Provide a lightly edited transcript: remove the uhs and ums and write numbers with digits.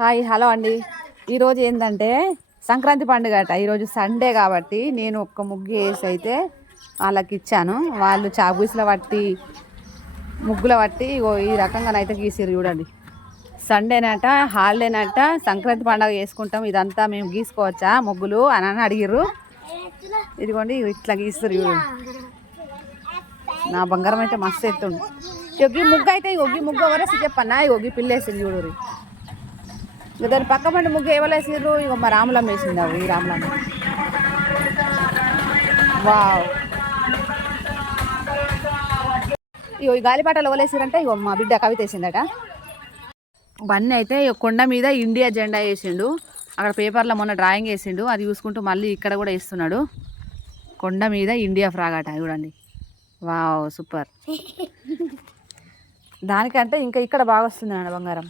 Hi hello అండి. ఈరోజు ఏంటంటే సంక్రాంతి పండుగ అట. ఈరోజు సండే కాబట్టి నేను ఒక్క ముగ్గు వేసి అయితే వాళ్ళకి ఇచ్చాను. వాళ్ళు చాబూసుల పట్టి ముగ్గుల పట్టి ఈ రకంగానైతే గీసిరు. చూడండి, సండేనట, హాలిడేనట, సంక్రాంతి పండుగ చేసుకుంటాం, ఇదంతా మేము గీసుకోవచ్చా ముగ్గులు అని అడిగిర్రు. ఇదిగోండి ఇట్లా గీస్తారు. చూడండి, నా బంగారం అయితే మస్తు ఎత్తుండు. ఈ ముగ్గు అయితే ఈ ముగ్గు ఎవరేసి చెప్పన్నా, ఈ పిల్లేసింది చూడు. ఇక దాని పక్క పండి ముగ్గు ఎవరేసిర్రు, ఇక మా రాములమ్మ వేసింది. అవి ఈ రాములమ్మ. వావ్, ఇగో ఈ గాలిపాటలు ఎవరేసిరంటే ఇగో మా బిడ్డ కవిత వేసిందట. బన్నీ అయితే కొండ మీద ఇండియా జెండా వేసిండు. అక్కడ పేపర్లో మొన్న డ్రాయింగ్ వేసిండు, అది చూసుకుంటూ మళ్ళీ ఇక్కడ కూడా వేస్తున్నాడు. కొండ మీద ఇండియా ఫ్లాగ్ అట. చూడండి, వావ్ సూపర్. దానికంటే ఇంకా ఇక్కడ బాగా వస్తుంది అన్న బంగారం.